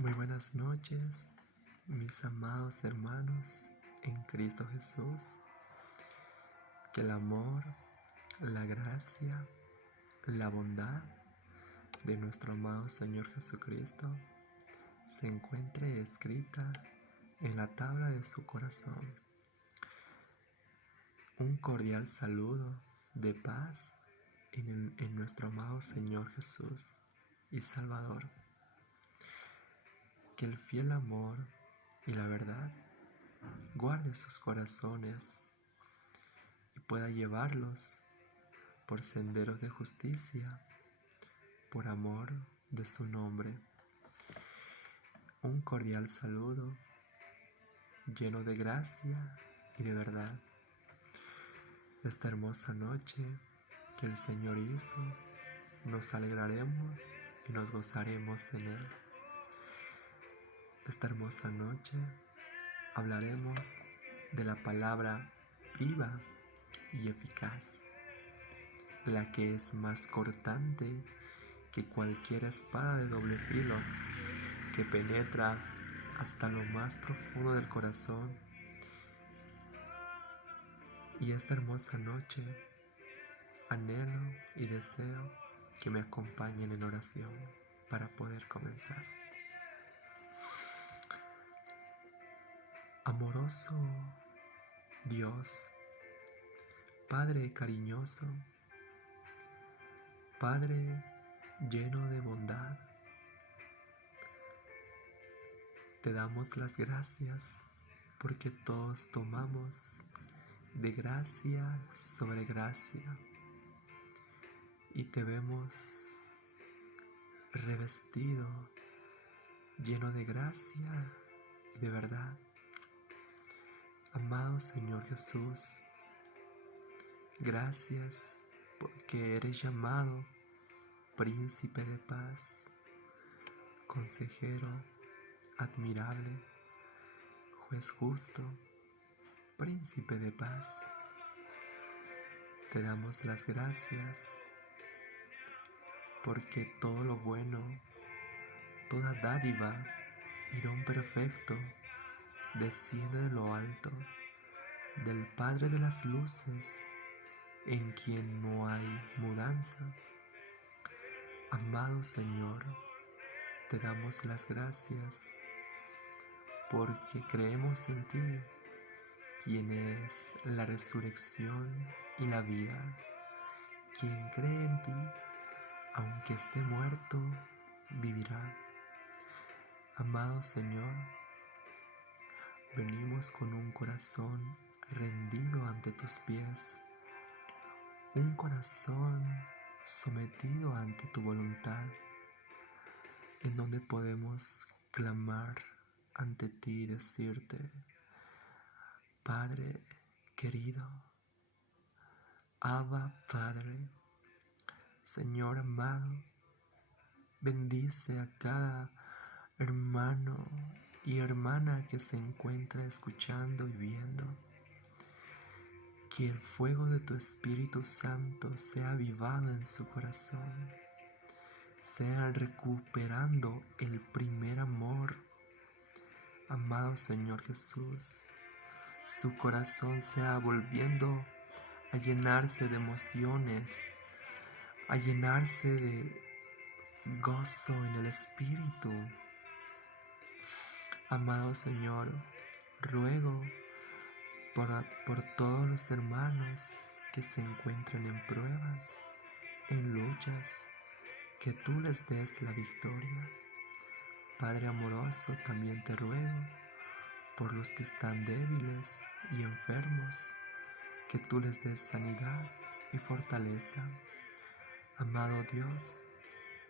Muy buenas noches, mis amados hermanos en Cristo Jesús. Que el amor, la gracia, la bondad de nuestro amado Señor Jesucristo se encuentre escrita en la tabla de su corazón. Un cordial saludo de paz en nuestro amado Señor Jesús y Salvador. Que el fiel amor y la verdad guarde sus corazones y pueda llevarlos por senderos de justicia, por amor de su nombre. Un cordial saludo lleno de gracia y de verdad. Esta hermosa noche que el Señor hizo, nos alegraremos y nos gozaremos en Él. Esta hermosa noche hablaremos de la palabra viva y eficaz, la que es más cortante que cualquier espada de doble filo, que penetra hasta lo más profundo del corazón. Y esta hermosa noche anhelo y deseo que me acompañen en oración para poder comenzar. Amoroso Dios, Padre cariñoso, Padre lleno de bondad, te damos las gracias porque todos tomamos de gracia sobre gracia y te vemos revestido, lleno de gracia y de verdad. Amado Señor Jesús, gracias porque eres llamado Príncipe de Paz, Consejero admirable, Juez justo, Príncipe de Paz. Te damos las gracias porque todo lo bueno, toda dádiva y don perfecto desciende de lo alto, del Padre de las luces, en quien no hay mudanza. Amado Señor, te damos las gracias porque creemos en ti, quien es la resurrección y la vida. Quien cree en ti, aunque esté muerto, vivirá. Amado Señor, venimos con un corazón rendido ante tus pies, un corazón sometido ante tu voluntad, en donde podemos clamar ante ti y decirte: Padre querido, Abba Padre, Señor amado, bendice a cada hermano y hermana que se encuentra escuchando y viendo. Que el fuego de tu Espíritu Santo sea avivado en su corazón, sea recuperando el primer amor. Amado Señor Jesús, su corazón sea volviendo a llenarse de emociones, a llenarse de gozo en el Espíritu. Amado Señor, ruego por todos los hermanos que se encuentran en pruebas, en luchas, que tú les des la victoria. Padre amoroso, también te ruego por los que están débiles y enfermos, que tú les des sanidad y fortaleza. Amado Dios,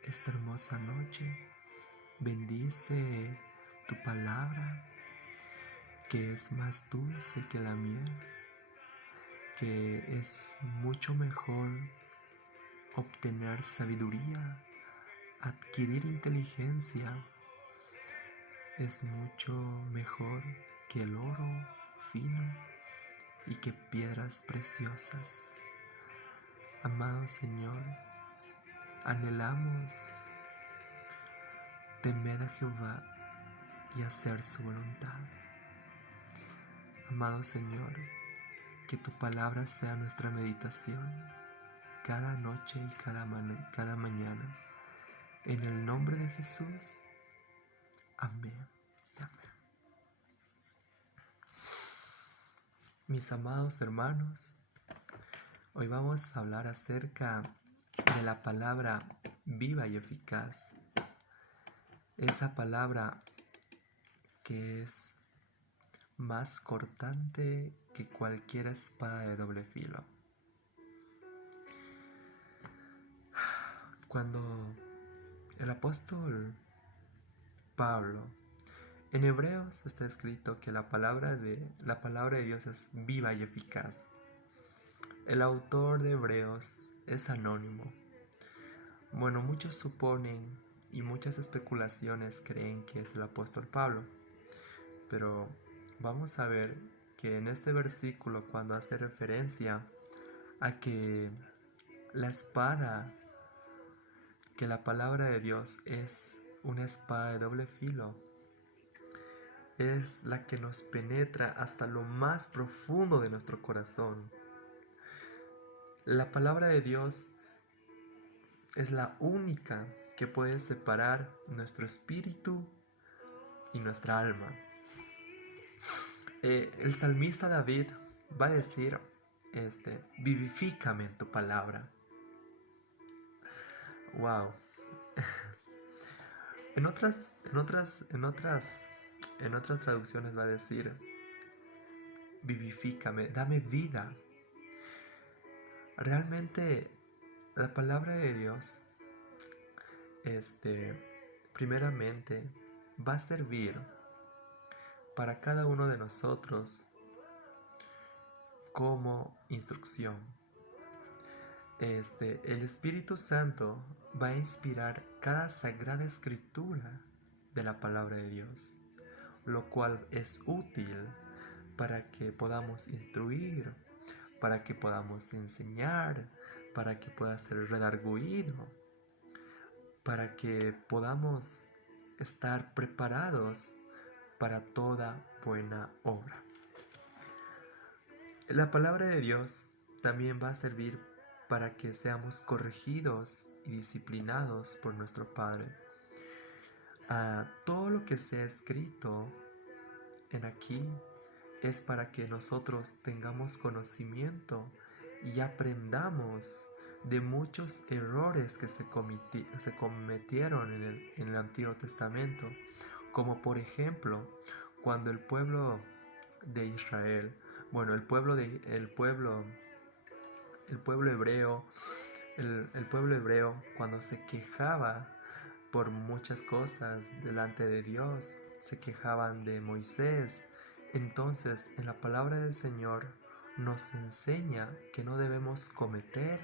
esta hermosa noche bendice tu palabra, que es más dulce que la miel, que es mucho mejor obtener sabiduría, adquirir inteligencia, es mucho mejor que el oro fino y que piedras preciosas. Amado Señor, anhelamos temer a Jehová y hacer su voluntad. Amado Señor, que tu palabra sea nuestra meditación cada noche y cada mañana. En el nombre de Jesús. Amén. Amén. Mis amados hermanos, hoy vamos a hablar acerca de la palabra viva y eficaz. Esa palabra que es más cortante que cualquier espada de doble filo. Cuando el apóstol Pablo, en Hebreos está escrito que la palabra de Dios es viva y eficaz. El autor de Hebreos es anónimo. Bueno, muchos suponen y muchas especulaciones creen que es el apóstol Pablo, pero vamos a ver que en este versículo, cuando hace referencia a que la espada, que la palabra de Dios es una espada de doble filo, es la que nos penetra hasta lo más profundo de nuestro corazón. La palabra de Dios es la única que puede separar nuestro espíritu y nuestra alma. El salmista David va a decir, vivifícame en tu palabra. Wow. En otras traducciones va a decir, vivifícame, dame vida. Realmente la palabra de Dios, primeramente, va a servir para cada uno de nosotros como instrucción. El Espíritu Santo va a inspirar cada sagrada escritura de la palabra de Dios, lo cual es útil para que podamos instruir, para que podamos enseñar, para que pueda ser redarguido, para que podamos estar preparados para toda buena obra. La palabra de Dios también va a servir para que seamos corregidos y disciplinados por nuestro Padre. Todo lo que se ha escrito en aquí es para que nosotros tengamos conocimiento y aprendamos de muchos errores que se cometieron en el Antiguo Testamento, como por ejemplo cuando el pueblo de Israel, el pueblo hebreo, cuando se quejaba por muchas cosas delante de Dios, se quejaban de Moisés. Entonces, en la palabra del Señor nos enseña que no debemos cometer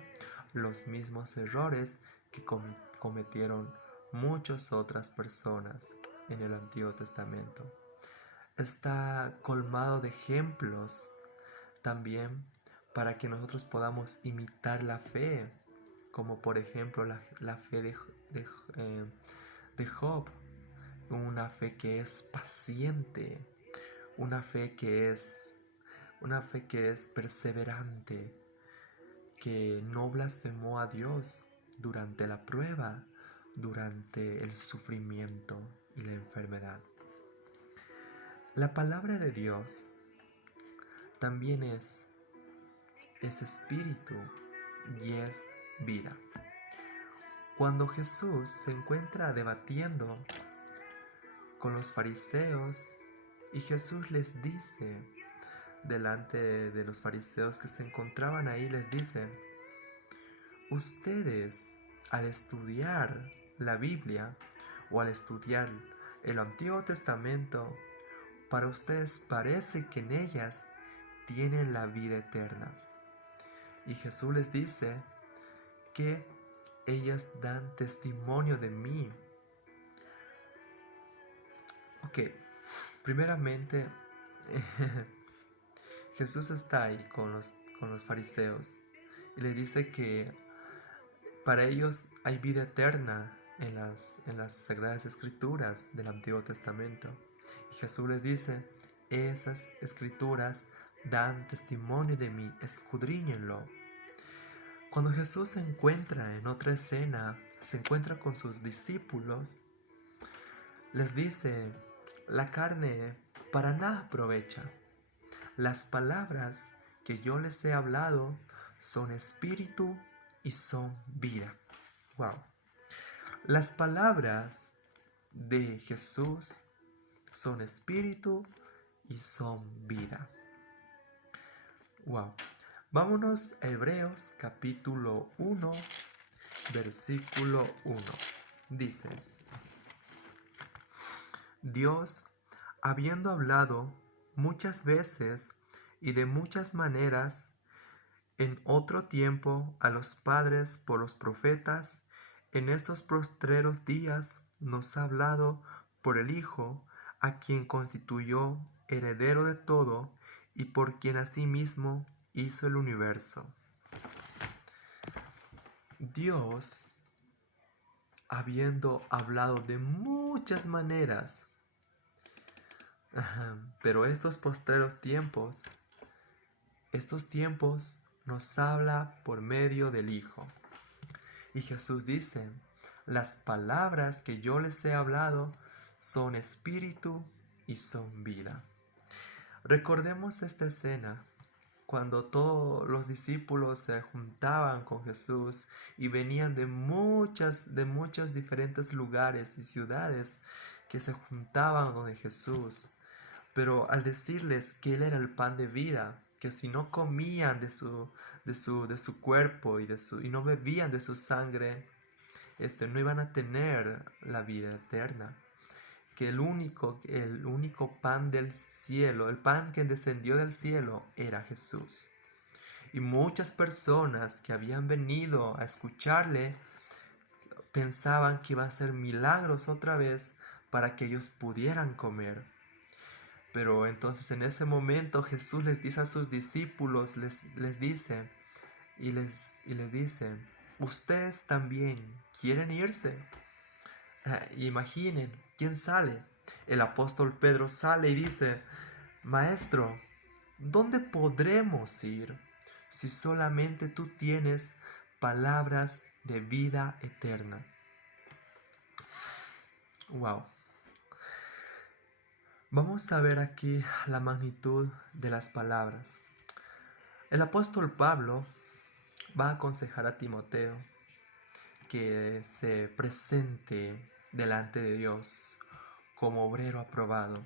los mismos errores que cometieron muchas otras personas en el Antiguo Testamento. Está colmado de ejemplos también para que nosotros podamos imitar la fe, como por ejemplo la fe de Job, una fe que es paciente, una fe que es perseverante, que no blasfemó a Dios durante la prueba, durante el sufrimiento y la enfermedad. La palabra de Dios también es espíritu y es vida. Cuando Jesús se encuentra debatiendo con los fariseos y Jesús les dice, delante de los fariseos que se encontraban ahí, les dice: ustedes, al estudiar la Biblia o al estudiar el Antiguo Testamento, para ustedes parece que en ellas tienen la vida eterna. Y Jesús les dice que ellas dan testimonio de mí. Ok, primeramente Jesús está ahí con los fariseos y le dice que para ellos hay vida eterna en las Sagradas Escrituras del Antiguo Testamento. Y Jesús les dice, esas escrituras dan testimonio de mí, escudriñenlo. Cuando Jesús se encuentra en otra escena, se encuentra con sus discípulos, les dice, la carne para nada aprovecha. Las palabras que yo les he hablado son espíritu y son vida. Wow. Las palabras de Jesús son espíritu y son vida. Wow. Vámonos a Hebreos capítulo 1, versículo 1. Dice, Dios, habiendo hablado muchas veces y de muchas maneras en otro tiempo a los padres por los profetas, en estos postreros días nos ha hablado por el Hijo, a quien constituyó heredero de todo y por quien asimismo hizo el universo. Dios, habiendo hablado de muchas maneras, pero estos tiempos nos habla por medio del Hijo. Y Jesús dice, las palabras que yo les he hablado son espíritu y son vida. Recordemos esta escena cuando todos los discípulos se juntaban con Jesús y venían de muchos diferentes lugares y ciudades que se juntaban con Jesús. Pero al decirles que Él era el pan de vida, que si no comían de su cuerpo y no bebían de su sangre, no iban a tener la vida eterna. Que el único pan del cielo, el pan que descendió del cielo, era Jesús. Y muchas personas que habían venido a escucharle pensaban que iba a hacer milagros otra vez para que ellos pudieran comer. Pero entonces en ese momento Jesús les dice a sus discípulos, les dice, ¿ustedes también quieren irse? Imaginen, ¿quién sale? El apóstol Pedro sale y dice, Maestro, ¿dónde podremos ir si solamente tú tienes palabras de vida eterna? Wow. Vamos a ver aquí la magnitud de las palabras. El apóstol Pablo va a aconsejar a Timoteo que se presente delante de Dios como obrero aprobado,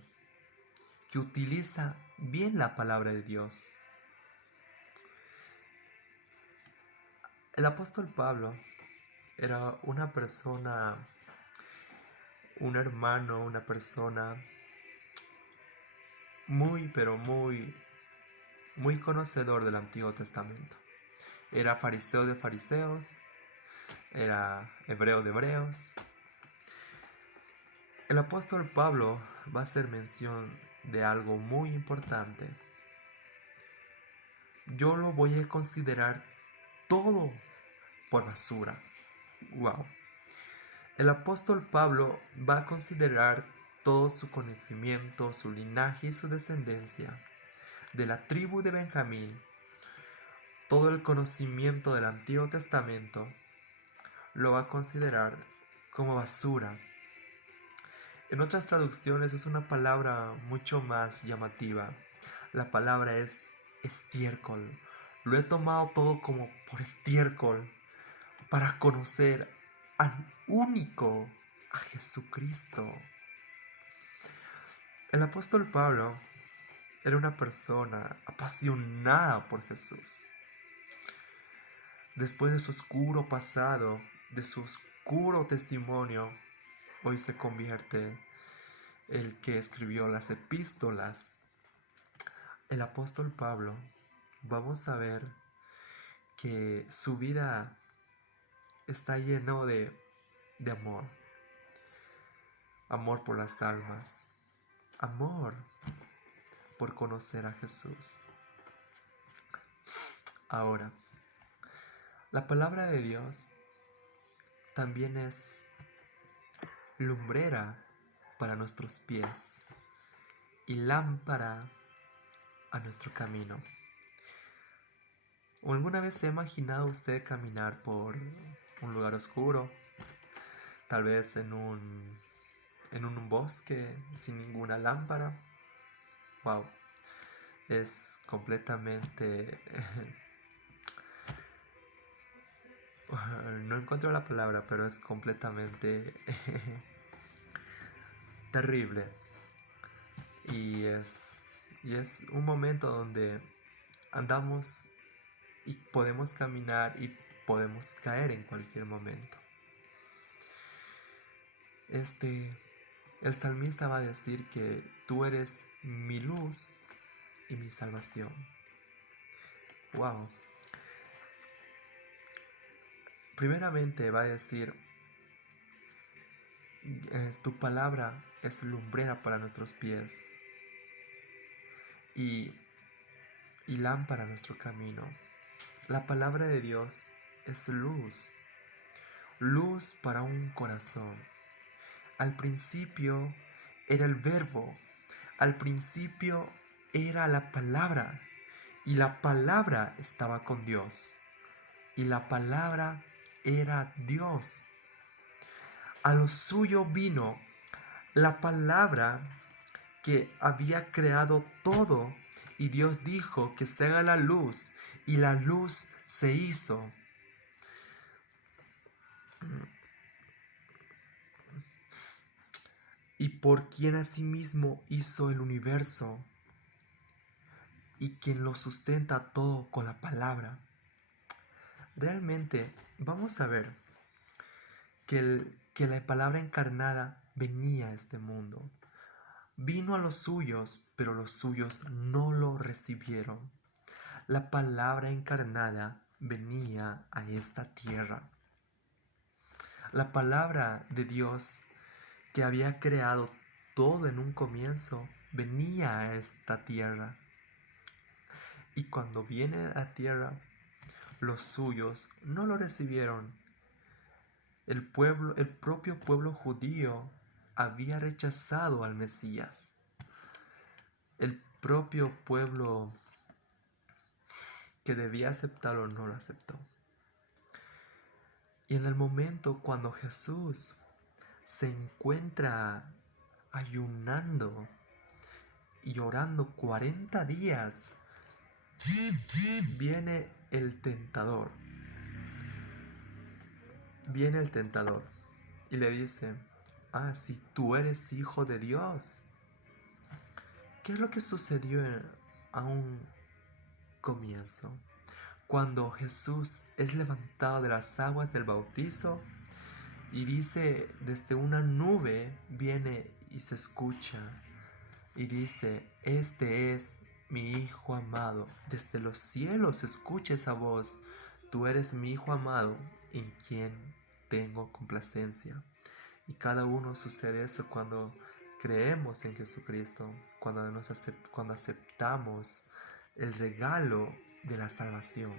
que utiliza bien la palabra de Dios. El apóstol Pablo era una persona, un hermano, una persona pero muy conocedor del Antiguo Testamento. Era fariseo de fariseos, era hebreo de hebreos. El apóstol Pablo va a hacer mención de algo muy importante. Yo lo voy a considerar todo por basura. Wow. El apóstol Pablo va a considerar todo su conocimiento, su linaje y su descendencia de la tribu de Benjamín, todo el conocimiento del Antiguo Testamento, lo va a considerar como basura. En otras traducciones es una palabra mucho más llamativa. La palabra es estiércol. Lo he tomado todo como por estiércol para conocer al único, a Jesucristo. El apóstol Pablo era una persona apasionada por Jesús. Después de su oscuro pasado, de su oscuro testimonio, hoy se convierte el que escribió las epístolas. El apóstol Pablo, vamos a ver que su vida está lleno de amor. Amor por las almas. Amor por conocer a Jesús. Ahora, la palabra de Dios también es lumbrera para nuestros pies y lámpara a nuestro camino. ¿Alguna vez se ha imaginado usted caminar por un lugar oscuro? Tal vez en un bosque sin ninguna lámpara. Wow, es completamente... no encuentro la palabra, pero es completamente terrible. Y es un momento donde andamos y podemos caminar y podemos caer en cualquier momento. El salmista va a decir que tú eres mi luz y mi salvación. Wow. Primeramente va a decir, tu palabra es lumbrera para nuestros pies y lámpara a nuestro camino. La palabra de Dios es luz, luz para un corazón. Al principio era el verbo, al principio era la palabra, y la palabra estaba con Dios, y la palabra era Dios. A lo suyo vino la palabra que había creado todo, y Dios dijo que se haga la luz, y la luz se hizo. Y por quien asimismo hizo el universo, y quien lo sustenta todo con la palabra. Realmente vamos a ver que la palabra encarnada venía a este mundo. Vino a los suyos, pero los suyos no lo recibieron. La palabra encarnada venía a esta tierra. La palabra de Dios que había creado todo en un comienzo venía a esta tierra. Y cuando viene a la tierra, los suyos no lo recibieron. El propio pueblo judío había rechazado al Mesías. El propio pueblo que debía aceptarlo no lo aceptó. Y en el momento cuando Jesús se encuentra ayunando y orando 40 días, viene el tentador. Viene el tentador y le dice, si tú eres hijo de Dios. ¿Qué es lo que sucedió a un comienzo? Cuando Jesús es levantado de las aguas del bautizo y dice, desde una nube viene y se escucha y dice, este es mi Hijo amado. Desde los cielos se escucha esa voz, tú eres mi Hijo amado en quien tengo complacencia. Y cada uno sucede eso cuando creemos en Jesucristo, cuando aceptamos el regalo de la salvación.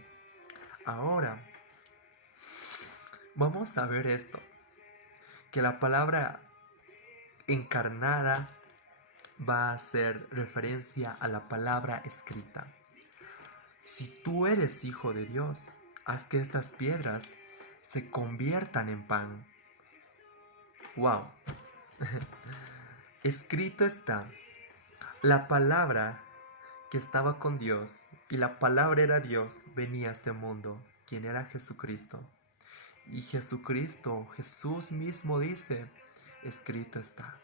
Ahora, vamos a ver esto, que la palabra encarnada va a hacer referencia a la palabra escrita. Si tú eres hijo de Dios, haz que estas piedras se conviertan en pan. ¡Wow! Escrito está, la palabra que estaba con Dios, y la palabra era Dios, venía a este mundo, quien era Jesucristo. Y Jesús mismo dice, escrito está.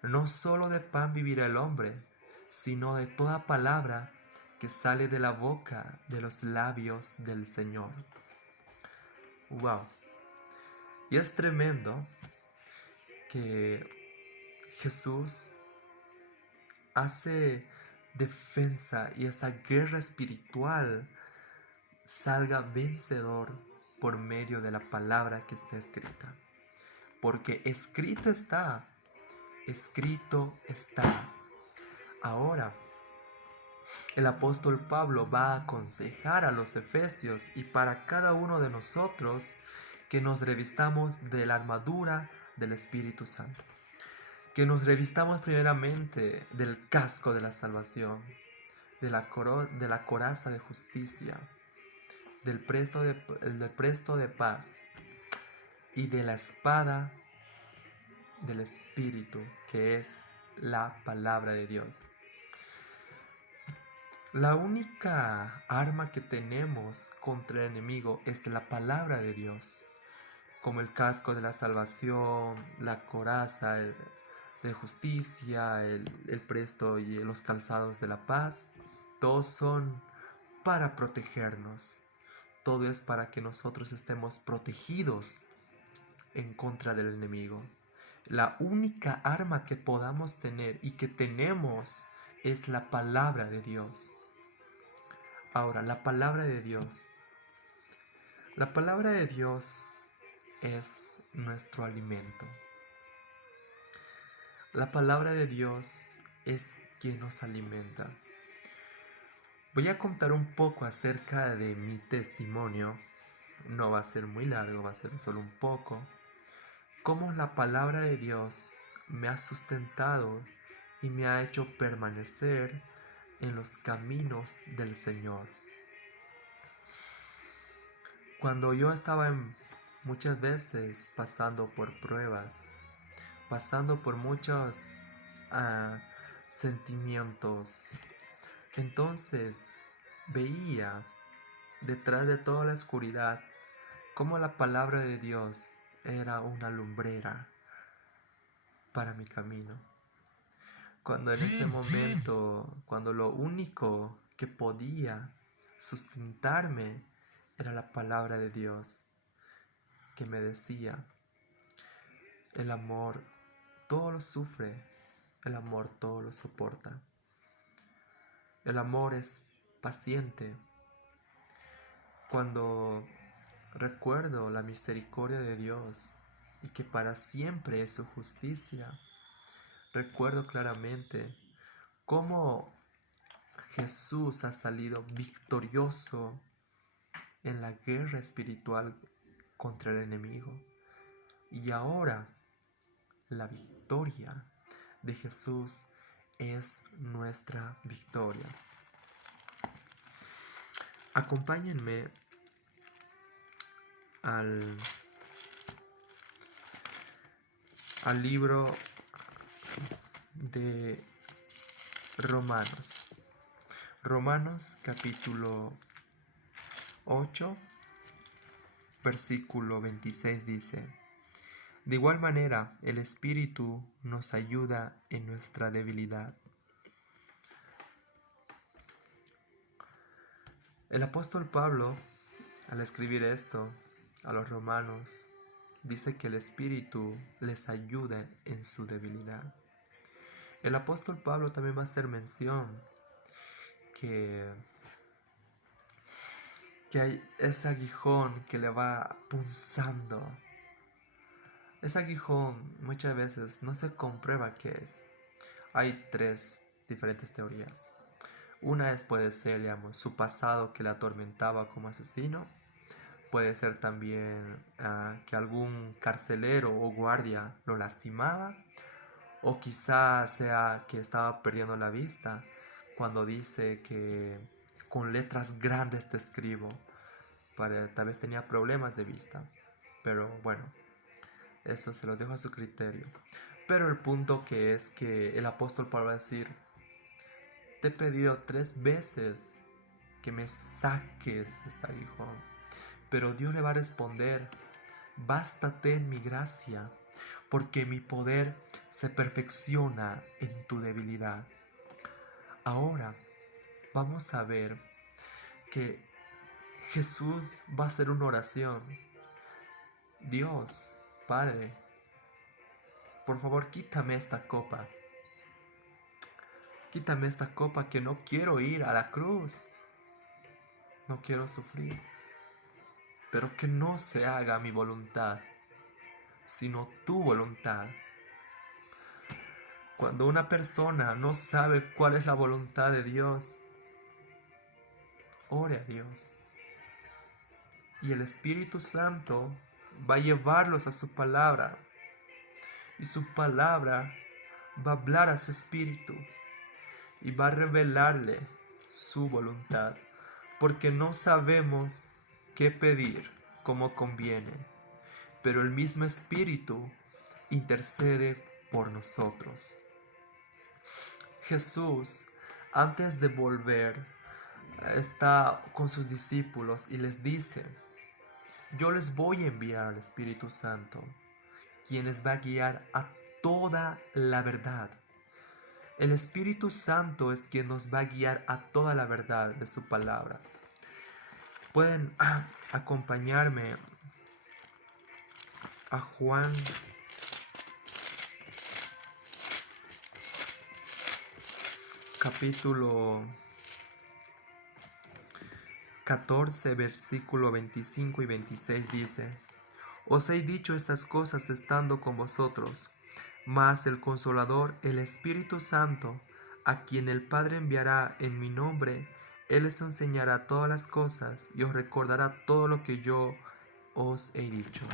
No solo de pan vivirá el hombre, sino de toda palabra que sale de la boca, de los labios del Señor. ¡Wow! Y es tremendo que Jesús hace defensa y esa guerra espiritual salga vencedor por medio de la palabra que está escrita. Porque escrito está, escrito está. Ahora, el apóstol Pablo va a aconsejar a los efesios y para cada uno de nosotros que nos revistamos de la armadura del Espíritu Santo. que nos revistamos primeramente del casco de la salvación, de la coraza de justicia, del presto de paz y de la espada del Espíritu, que es la palabra de Dios. La única arma que tenemos contra el enemigo es la palabra de Dios, como el casco de la salvación, la coraza de justicia, el presto y los calzados de la paz. Todos son para protegernos. Todo es para que nosotros estemos protegidos en contra del enemigo. La única arma que podamos tener y que tenemos es la palabra de Dios. Ahora, la palabra de Dios. La palabra de Dios es nuestro alimento. La palabra de Dios es quien nos alimenta. Voy a contar un poco acerca de mi testimonio. No va a ser muy largo, va a ser solo un poco. Cómo la palabra de Dios me ha sustentado y me ha hecho permanecer en los caminos del Señor. Cuando yo estaba muchas veces pasando por pruebas, pasando por muchos sentimientos, entonces veía detrás de toda la oscuridad cómo la palabra de Dios era una lumbrera para mi camino. Cuando en ese momento, cuando lo único que podía sustentarme era la palabra de Dios, que me decía: el amor todo lo sufre, el amor todo lo soporta. El amor es paciente. Cuando recuerdo la misericordia de Dios y que para siempre es su justicia, recuerdo claramente cómo Jesús ha salido victorioso en la guerra espiritual contra el enemigo. Y ahora la victoria de Jesús es nuestra victoria. Acompáñenme al libro de Romanos. Romanos capítulo 8, versículo 26 dice: de igual manera, el Espíritu nos ayuda en nuestra debilidad. El apóstol Pablo, al escribir esto a los romanos, dice que el Espíritu les ayuda en su debilidad. El apóstol Pablo también va a hacer mención que hay ese aguijón que le va punzando. Ese aguijón muchas veces no se comprueba qué es. Hay tres diferentes teorías. Una puede ser, digamos, su pasado que le atormentaba como asesino. Puede ser también que algún carcelero o guardia lo lastimaba. O quizá sea que estaba perdiendo la vista cuando dice que con letras grandes te escribo. Tal vez tenía problemas de vista. Pero bueno, eso se lo dejo a su criterio. Pero el punto que es que el apóstol Pablo va a decir: te he pedido 3 veces que me saques este aguijón. Pero Dios le va a responder: bástate en mi gracia, porque mi poder se perfecciona en tu debilidad. Ahora vamos a ver que Jesús va a hacer una oración. Dios, Padre, por favor quítame esta copa. Quítame esta copa, que no quiero ir a la cruz. No quiero sufrir. Pero que no se haga mi voluntad, sino tu voluntad. Cuando una persona no sabe cuál es la voluntad de Dios, ore a Dios. Y el Espíritu Santo va a llevarlos a su palabra. Y su palabra va a hablar a su espíritu y va a revelarle su voluntad, porque no sabemos qué pedir como conviene, pero el mismo espíritu intercede por nosotros. Jesús, antes de volver, está con sus discípulos y les dice: yo les voy a enviar al Espíritu Santo, quien les va a guiar a toda la verdad. El Espíritu Santo es quien nos va a guiar a toda la verdad de su palabra. Pueden acompañarme a Juan capítulo 14, versículo 25 y 26 dice: os he dicho estas cosas estando con vosotros, mas el Consolador, el Espíritu Santo, a quien el Padre enviará en mi nombre, Él les enseñará todas las cosas y os recordará todo lo que yo os he dicho.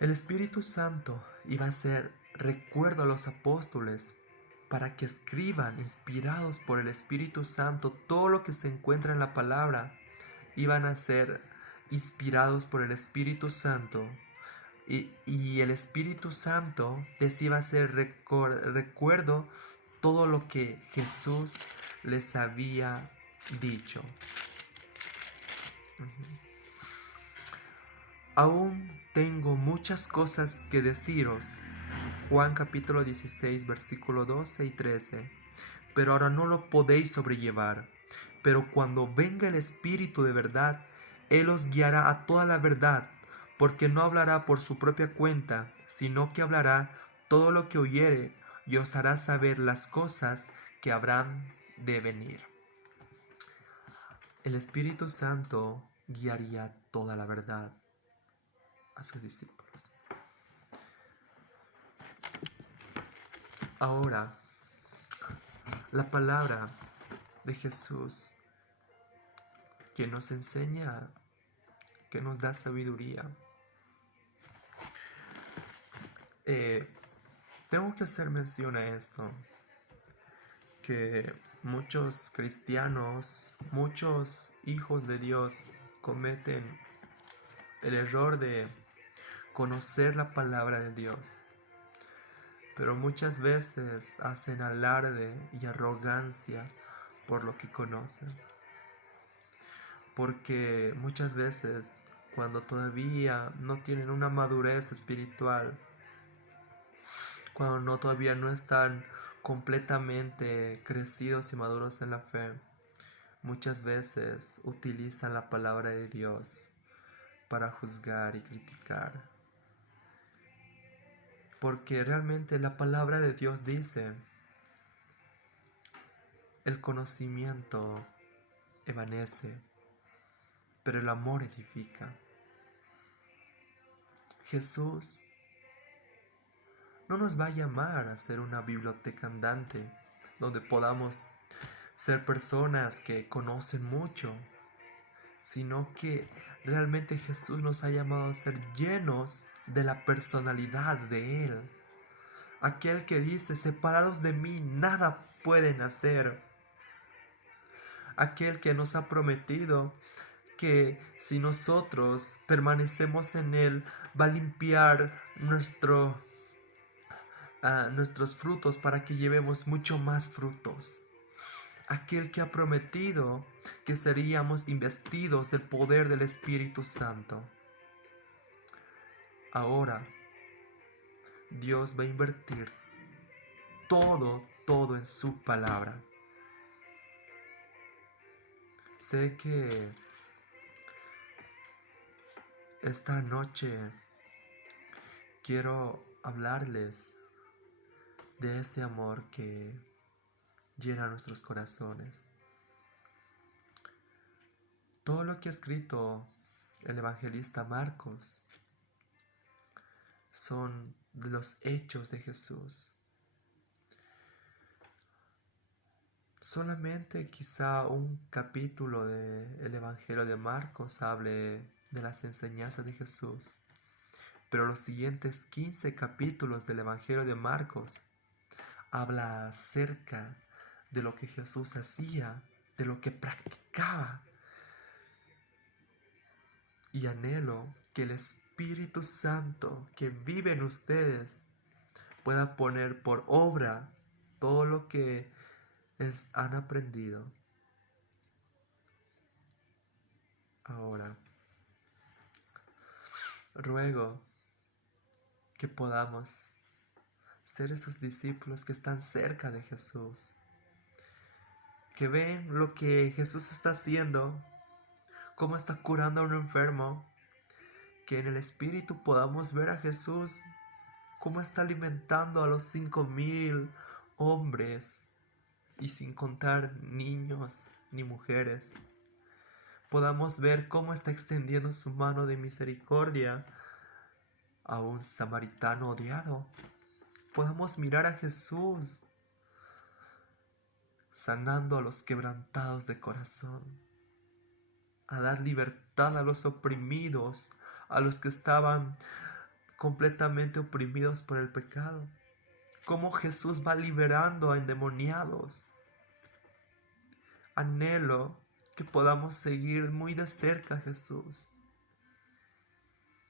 El Espíritu Santo iba a ser recuerdo a los apóstoles para que escriban, inspirados por el Espíritu Santo, todo lo que se encuentra en la palabra. Iban a ser inspirados por el Espíritu Santo, y el Espíritu Santo les iba a hacer recuerdo todo lo que Jesús les había dicho. Aún tengo muchas cosas que deciros. Juan capítulo 16, versículo 12 y 13. Pero ahora no lo podéis sobrellevar. Pero cuando venga el Espíritu de verdad, Él os guiará a toda la verdad, porque no hablará por su propia cuenta, sino que hablará todo lo que oyere y os hará saber las cosas que habrán de venir. El Espíritu Santo guiaría toda la verdad a sus discípulos. Ahora, la palabra de Jesús que nos enseña, que nos da sabiduría. Tengo que hacer mención a esto, que muchos cristianos, muchos hijos de Dios cometen el error de conocer la palabra de Dios, pero muchas veces hacen alarde y arrogancia por lo que conocen, porque muchas veces cuando todavía no tienen una madurez espiritual, cuando todavía no están completamente crecidos y maduros en la fe, muchas veces utilizan la palabra de Dios para juzgar y criticar. Porque realmente la palabra de Dios dice: el conocimiento evanece, pero el amor edifica. Jesús no nos va a llamar a ser una biblioteca andante donde podamos ser personas que conocen mucho, sino que realmente Jesús nos ha llamado a ser llenos de la personalidad de Él. Aquel que dice: separados de mí nada pueden hacer. Aquel que nos ha prometido que si nosotros permanecemos en Él, va a limpiar nuestros frutos para que llevemos mucho más frutos. Aquel que ha prometido que seríamos investidos del poder del Espíritu Santo. Ahora Dios va a invertir todo en su palabra. Sé que esta noche quiero hablarles de ese amor que llena nuestros corazones. Todo lo que ha escrito el evangelista Marcos son de los hechos de Jesús. Solamente quizá un capítulo del Evangelio de Marcos hable de las enseñanzas de Jesús, Pero los siguientes 15 capítulos del Evangelio de Marcos habla acerca de lo que Jesús hacía, de lo que practicaba. Y anhelo que el Espíritu Santo que vive en ustedes pueda poner por obra todo lo que han aprendido. Ahora, ruego que podamos ser esos discípulos que están cerca de Jesús, que ven lo que Jesús está haciendo, cómo está curando a un enfermo, que en el Espíritu podamos ver a Jesús, cómo está alimentando a los 5,000 hombres, y sin contar niños ni mujeres. Podamos ver cómo está extendiendo su mano de misericordia a un samaritano odiado. Podamos mirar a Jesús sanando a los quebrantados de corazón, a dar libertad a los oprimidos, a los que estaban completamente oprimidos por el pecado. Cómo Jesús va liberando a endemoniados. Anhelo que podamos seguir muy de cerca a Jesús,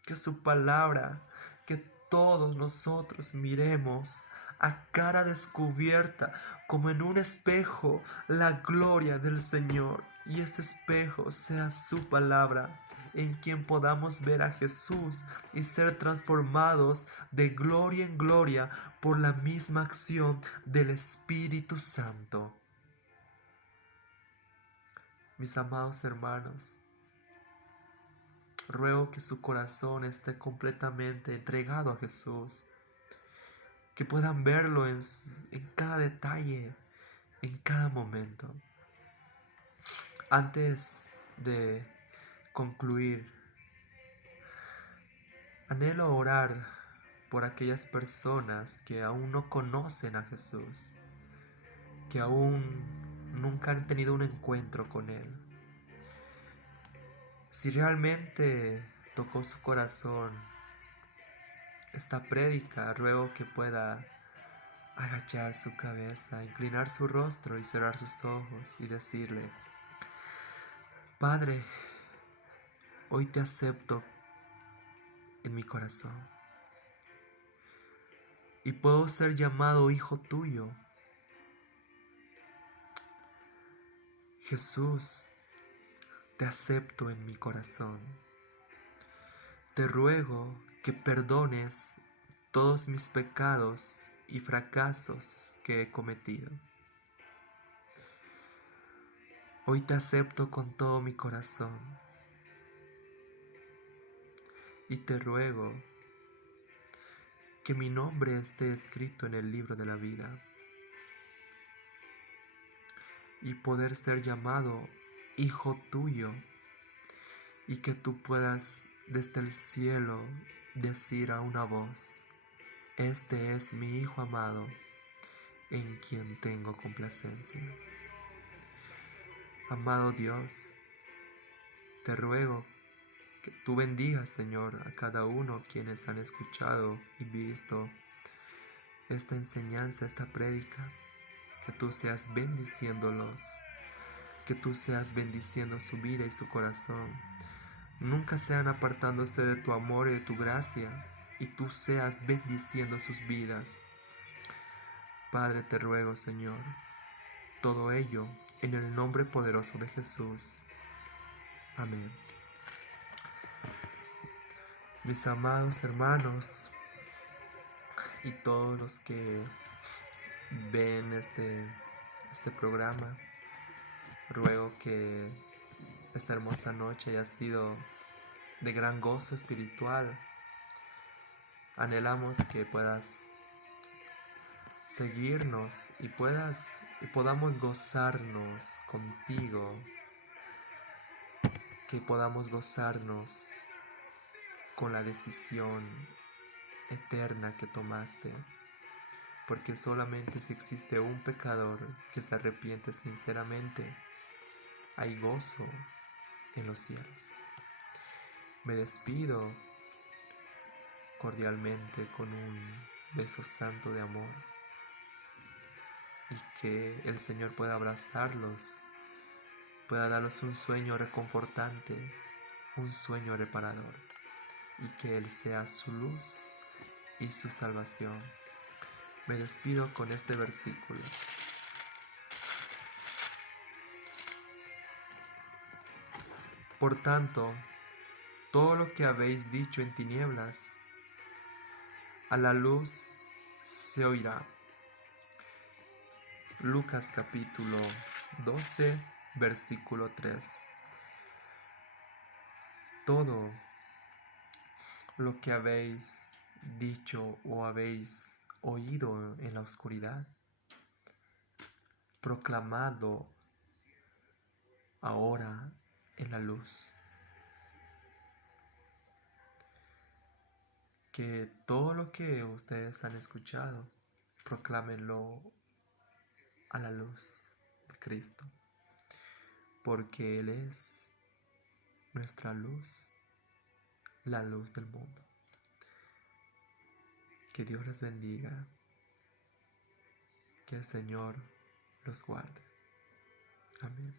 que su palabra, que todos nosotros miremos a cara descubierta, como en un espejo, la gloria del Señor, y ese espejo sea su palabra, en quien podamos ver a Jesús y ser transformados de gloria en gloria por la misma acción del Espíritu Santo. Mis amados hermanos, ruego que su corazón esté completamente entregado a Jesús, que puedan verlo en cada detalle, en cada momento. Antes de concluir, anhelo orar por aquellas personas que aún no conocen a Jesús, que aún nunca han tenido un encuentro con Él. Si realmente tocó su corazón esta prédica, ruego que pueda agachar su cabeza, inclinar su rostro y cerrar sus ojos y decirle: Padre, hoy te acepto en mi corazón y puedo ser llamado hijo tuyo. Jesús, te acepto en mi corazón. Te ruego que perdones todos mis pecados y fracasos que he cometido. Hoy te acepto con todo mi corazón y te ruego que mi nombre esté escrito en el libro de la vida y poder ser llamado hijo tuyo, y que tú puedas desde el cielo decir a una voz: este es mi Hijo amado, en quien tengo complacencia. Amado Dios, te ruego que tú bendigas, Señor, a cada uno quienes han escuchado y visto esta enseñanza, esta prédica, que tú seas bendiciéndolos, que tú seas bendiciendo su vida y su corazón. Nunca sean apartándose de tu amor y de tu gracia, y tú seas bendiciendo sus vidas. Padre, te ruego, Señor, todo ello en el nombre poderoso de Jesús. Amén. Mis amados hermanos y todos los que ven este programa, ruego que esta hermosa noche haya sido de gran gozo espiritual. Anhelamos que puedas seguirnos y podamos gozarnos contigo, que podamos gozarnos con la decisión eterna que tomaste, porque solamente si existe un pecador que se arrepiente sinceramente, hay gozo en los cielos. Me despido cordialmente con un beso santo de amor, y que el Señor pueda abrazarlos, pueda darles un sueño reconfortante, un sueño reparador, y que Él sea su luz y su salvación. Me despido con este versículo. Por tanto, todo lo que habéis dicho en tinieblas, a la luz se oirá. Lucas capítulo 12, versículo 3. Todo lo que habéis dicho o habéis oído en la oscuridad, proclamado ahora en la luz. Que todo lo que ustedes han escuchado, proclámenlo a la luz de Cristo, porque Él es nuestra luz, la luz del mundo. Que Dios les bendiga, que el Señor los guarde. Amén.